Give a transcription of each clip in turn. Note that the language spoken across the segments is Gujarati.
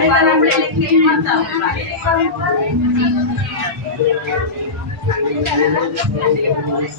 બોલો ગણપતિ દાદાની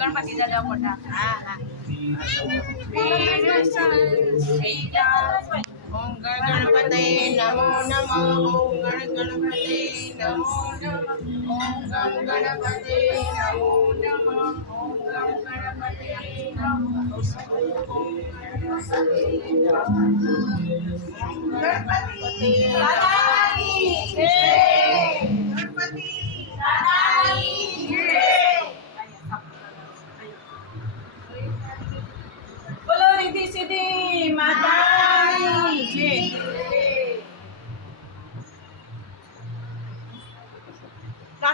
ગણપતિ દાદા મોટા હા હા ઓમ ગણપતે નમો નમઃ ઓમ ગણ ગણપતે નમો નમઃ ઓમ ગણ ગણપતે નમો નમઃ ઓમ ગણ ગણપતે નમઃ ગણપતિ દાદાની જય ગણપતિ દાદાની જય બોલો રીતિ સિદ્ધિ માતાની જય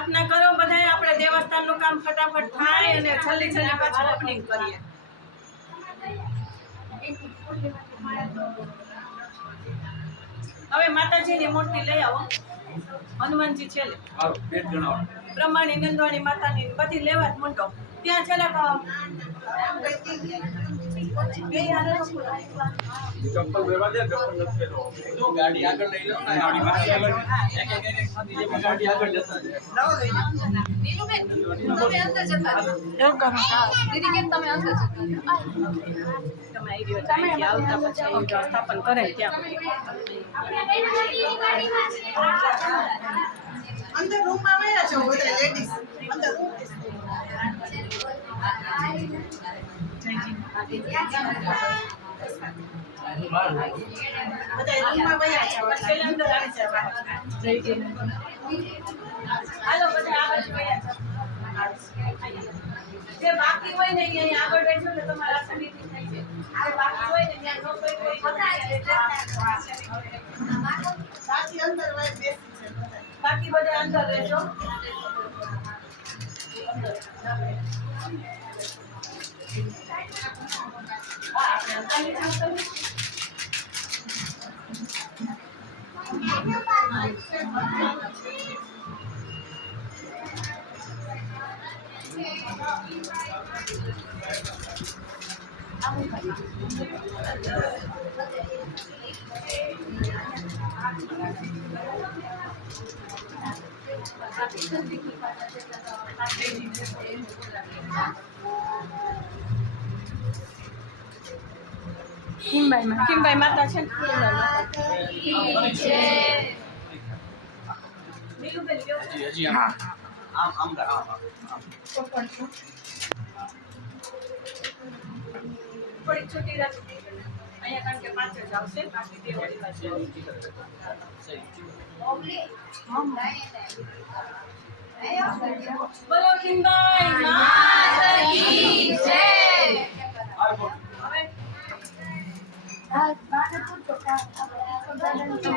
પ્રાર્થના કરો બધાય આપણે દેવસ્થાનનું કામ ફટાફટ થાય અને જલ્દી જલ્દી પાછું ઓપનિંગ કરીએ. હવે માતાજીની મૂર્તિ લઈ આવો. હનુમાનજી છે બ્રહ્માની નંદવાણી માતાની બધી લેવા જ મંડો. ત્યાં છેલ્લે બે હારે ચપ્પલ વ્યવહાર દે ચપ્પલ નથી પહેરવો. જો ગાડી આગળ લઈ લો ને ગાડી પાછી આગળ એક એક એક એક સાથી જેમાં ગાડી આગળ જતા રહે. તમે આવી રહ્યો ત્યાંથી આવતા પછી અહીં સ્થાપન કરે ને ત્યાં અંદર રૂમમાં વયા છો બધા લેડીઝ અંદર બધા રૂમમાં વયા છો પછી અંદર આવી જવા હાલો બધા આગળ ગયા જે બાકી હોય ને એ અહીં આગળ બેઠો ને તમારા આસાનીથી થઈ જાય જે બાકી હોય ને ત્યાં ન કોઈ કોઈ સાચી અંદર વયા બેસી છે બધા બાકી બધા અંદર રહેજો કિમભાઈ માતા છે ને કિમભાઈ માતા આમ આમ આમ આમ, આમ. રાખી અહીંયા કારણ કે પાંચ જ આવશે બાકી તે વળી પાસે બોલો કિમભાઈ માતા કી જય. હવે તો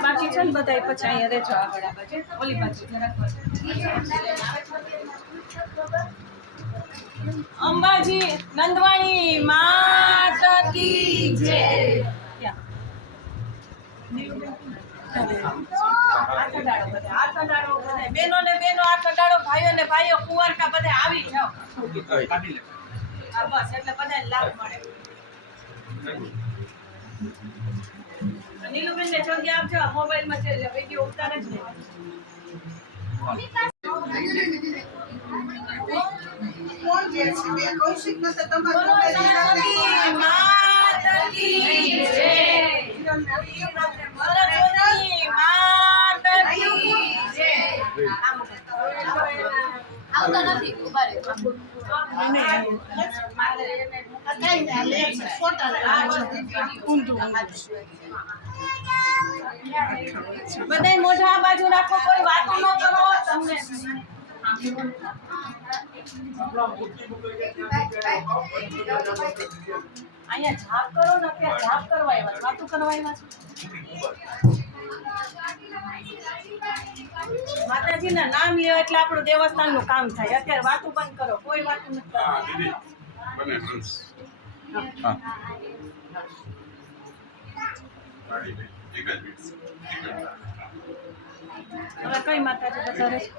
બાકી છે ને બધાય પછી અહીંયા રહેજો આગળ આ બાજુ. ઓલી બાજુ અંબાજી નંદવાણી માતા કી જય. બધા, બધા. બહેનો ને બેનો હાથ અડાડો, ભાઈઓ ને ભાઈઓ કુંવારકા બધા આવી જાઓ. બસ એટલે બધાને લાભ મળે. નીલુબેન ને જગ્યા આપજો મોબાઈલમાં છે વીડિયો ઉતારે જ નહીં કૌશિક તમારે. આવતા નથી ઊભા રહે. બધાય મોઢા બાજુ રાખો કોઈ વાતો ન કરો તમને. અહીંયા જાપ કરો ને અત્યારે જાપ કરવા આવ્યા. વાતો કરવા આવ્યા છો માતાજીના નામ લેવા એટલે આપણું દેવસ્થાનનું કામ થાય અત્યારે વાતું બંધ કરો કોઈ વાતું નથી કરવાની. હવે કઈ માતાજી વધારે છે?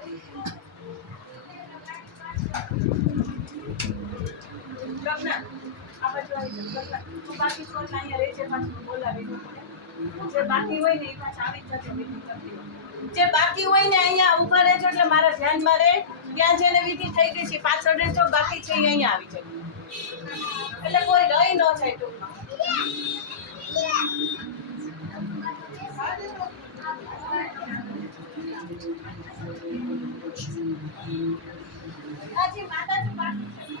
છો અહીંયા રહેજે, પાછું બોલાવી જે બાકી હોય ને એ પાછા આવી જશે જે બાકી હોય ને અહીંયા ઊભા રહેજો એટલે મારા ધ્યાનમાં રહે. ત્યાં જેને વિધિ થઈ ગઈ છે પાછળ રહેજો બાકી છે અહીંયા આવી જાય એટલે કોઈ રહી ન જાય ટૂંકમાં. છે.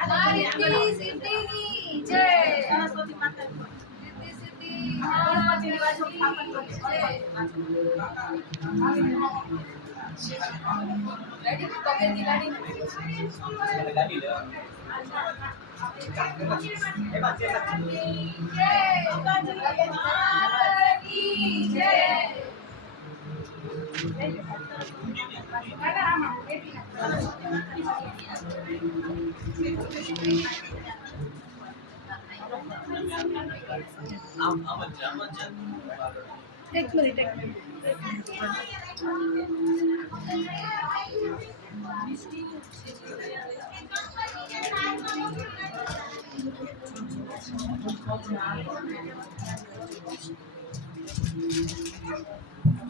અમુક બોટલનું કામ કરે. હાલો પેલા એ બે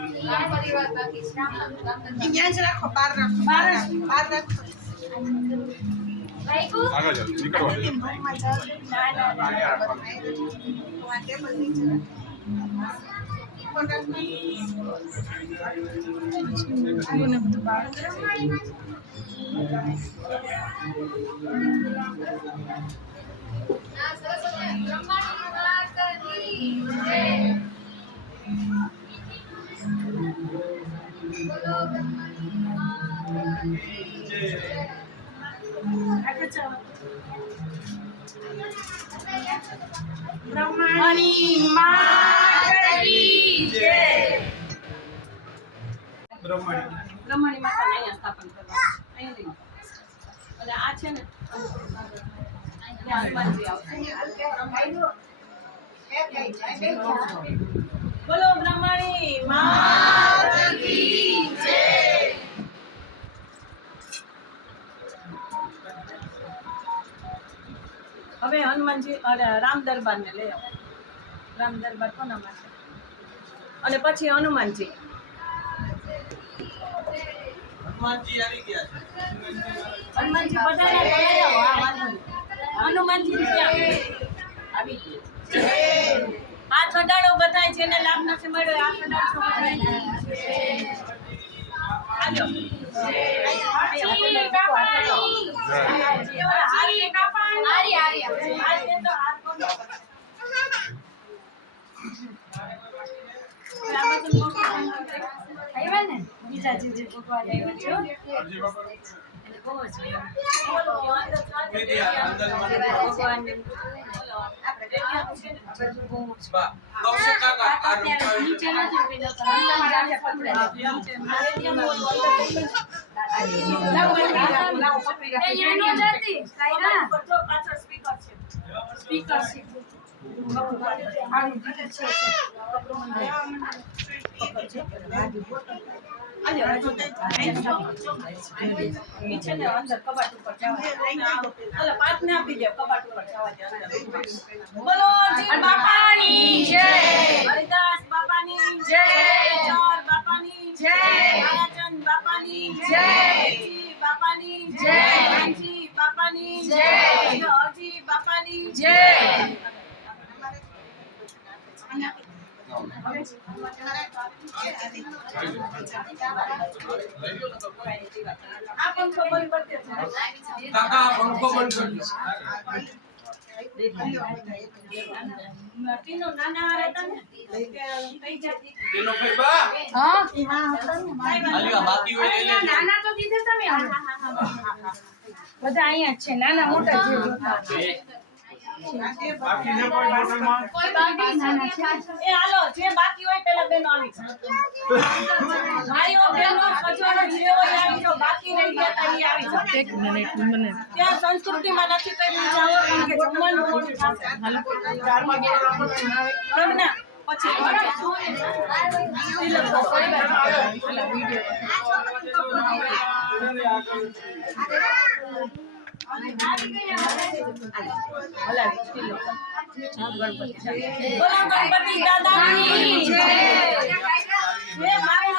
અહીંયા જ રાખો બહાર રાખો બહાર બહાર રાખો આગળ જાઓ નીકળવા ના જય. માતાજી જય બ્રહ્માણી. બ્રહ્માણી માતાને અહીંયા સ્થાપન કરવા અહીંયા નહીં અને આ છે ને હનુમાનજી આવશે. બોલો બ્રહ્માણી જય. હવે હનુમાનજી રામ દરબારને લઈ આવો. રામ દરબાર કોના માટે? અને પછી હનુમાનજી. હનુમાનજી આવી ગયા છે. હનુમાનજી બધાને લઈ આવો હા વાંધો હનુમાનજી આવી ગયું હાથ અડાડો બધાય જેને લાભ નથી મળ્યો. આજે આ ભગવાન આવ્યા છે હો. સ્પીકર છે આવી છે બાપાની જય. હરિદાસ બાપાની જય. ચોર બાપાની જય. તારાચંદ બાપાની જય. જી બાપાની જય. રામજી બાપાની જય. હરજી બાપાની જય. આ પંખો બંધ કરી કાકા બંધ અહીંયા છે નાના મોટા જે જોતા હોય. કોઈ નથી. એ હાલો જે બાકી હોય પેલા બેનો આવી જાઓ. ભાઈઓ બહેનો સજવાનો જે હોય આવી જાઓ. બાકી રહી ગયા તા ઈ આવી જાઓ. ત્યાં સંસ્કૃતિમાં નથી કર્યું જાઓ કે જમવાનું મોડું થશે. પછી ગણપતિ દાદાની જય મારો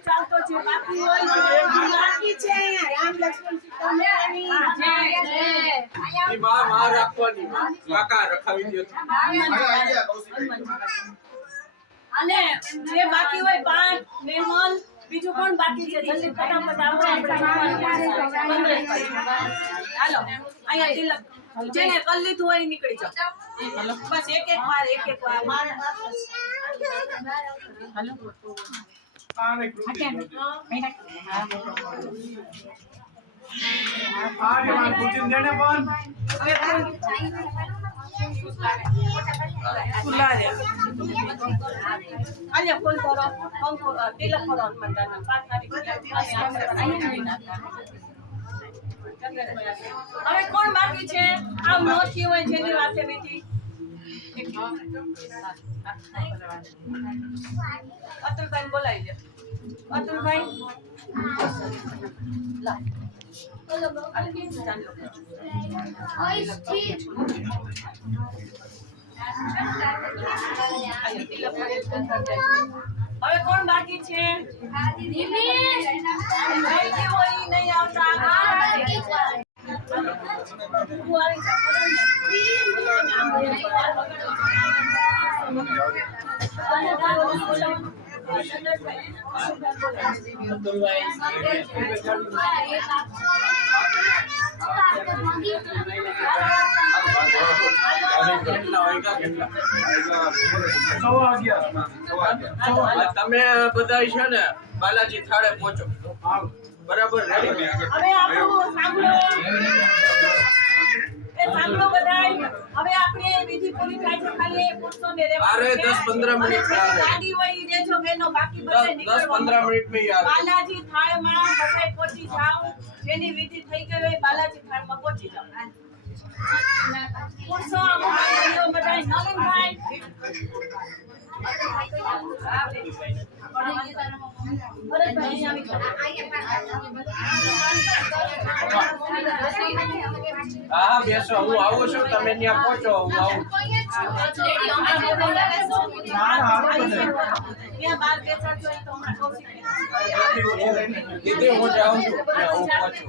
ચાલતો જે બાકી હોય છે અને જે બાકી હોય પાંચ મેહલ બીજું કોણ બાકી છે? જલ્દી ફટાફટ આવો આપણે હાલો અહીંયા તિલક જેને કલ લીધું હોય નીકળી જાઓ. બસ એક એક વાર એક એક વાર. અહીંયા ફૂલ કરો. પંખો અ, તિલક કરો હનુમાન દાદા પાંચ તારીખ. હવે કોણ બાકી છે? આમ ન થયું હોય જેની વાતે વીતી અતુલભાઈ બોલાવી દે. અતુલભાઈ? લા. હાલે, ચાલો. હાલે, તિલક કરે છે, કરજે. હવે કોણ બાકી છે ભાઈ જે હોય ઈ નહીં આવતા તમે બધા છે ને બાલાજી થાળે પહોંચો. બરાબર રેડી હવે આપણું સાંભળો. હવે આપણે બીજી પૂરી થાય છે ને રહેવા અરે 10 મિનિટ દાદી વહી જે છો બેનો બાકી બધે નીકળો મિનિટ બાલાજી થાળમાં બધે પહોંચી જાવ જેની વિધિ થઈ ગઈ હોય બાલાજી થાળમાં પહોંચી જાવ બધાય. નલિનભાઈ હા, બેસો, હું આવું છું, તમે ત્યાં પહોંચો, હું આવું. હું જાઉં છું. હું પહોંચું.